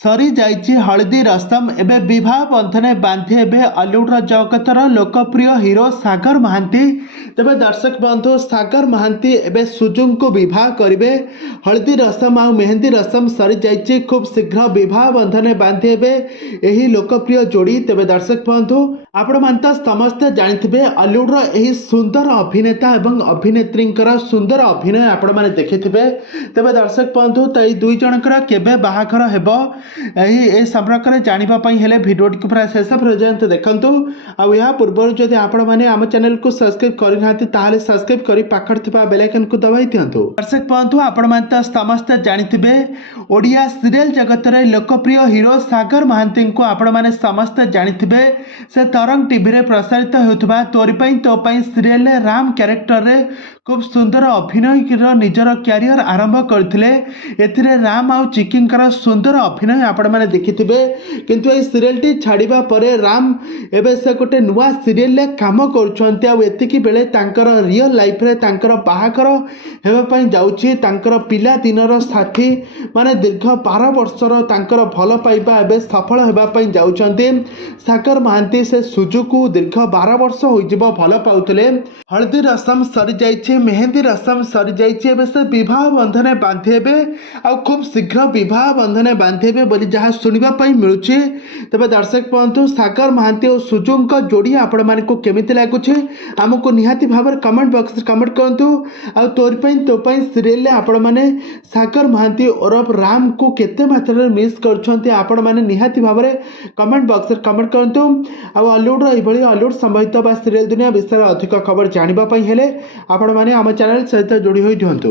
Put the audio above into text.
सरी जाइछि हल्दी रसम एवं विवाह बंधने बांधि एवं ऑलीवुड जगतर लोकप्रिय हीरो सागर महांती। तेबे दर्शक बंधु सागर महांती एवं सुजु को विवाह करेंगे। हल्दी रसम आ मेहंदी रसम सरी जाइछि खूब शीघ्र विवाह बंधने बांधि एवं यही लोकप्रिय जोड़ी। तेबे दर्शक बंधु आपण मानता समस्ते जानिथिबे ऑलीवुड यही सुंदर अभिनेता एवं अभिनेत्री सुंदर अभिनय आपण माने देखिथिबे। तेबे दर्शक बंधु तई दुई जनकर केबे बाहाघर हेबो ए संपर्क में जानिबा पई हेले वीडियोटी को पूरा शेष पर्यंत देखंतु। आ या पूर्व जदि आपण माने आम चैनल को सब्सक्राइब करि नांती ताहाले सब्सक्राइब करि पाखर थिबा बेल आइकन को दबाई दियंतु। दर्शक बंधु आपण मानता समस्त जानिथिबे ओडिया सीरियल जगत रे लोकप्रिय हीरो सागर महांती को आपण माने समस्त जानिथिबे। से तरंग टीवी रे प्रसारित होउथबा तोरी पई तो पई सीरियल राम कैरेक्टर रे खूब सुंदर अभिनय निजर क्यारियर आरंभ करथिले। एथिरे राम आउ चिकिंकर सुंदर अभिनय आपण माने देखिथिबे। किंतु ए सीरियल टी छाड़िबा परे राम एबे से गोटे नुआ सीरियल ले काम करूछन्ते। आ एतिकी बेले तांकर रियल लाइफ रे तांकर बाहाकर हेबा पई जाउछि। तांकर पिला दिनर साथी माने दीर्घ 12 वर्षर तांकर भल पाइबा एबे सफल हेबा पई जाउछन्ते। सागर महांती से सुजुकु दीर्घ 12 वर्ष होइजिबो भल पाउतले। हल्दी रसम सरी जाइछि मेहंदी रसम सरी जाइछि एबे से विवाह बंधने बांधेबे। आ खूब शीघ्र विवाह बंधने बांधेबे बोली जहाँ सुनिबा पई मिलुछि। तबे दर्शक बंधु सागर महांती और सुजुंक जोड़ी आपण माने को केमिति लागुछि हमको निहाती भाबर कमेंट बॉक्स रे कमेंट करंतु। आ तोर पई तो पई सीरियल ले आपण माने सागर महांती और राम को केते मात्रा रे मिस करछन्ते आपण माने निहाती भाबरे कमेंट बॉक्स रे कमेंट करंतु। आ हॉलीवुड एभली हॉलीवुड संबंधित बा सीरियल दुनिया विषय अधिक खबर जानिबा पई हेले आपण माने हम चैनल सहित जोड़ी होई दियंतु।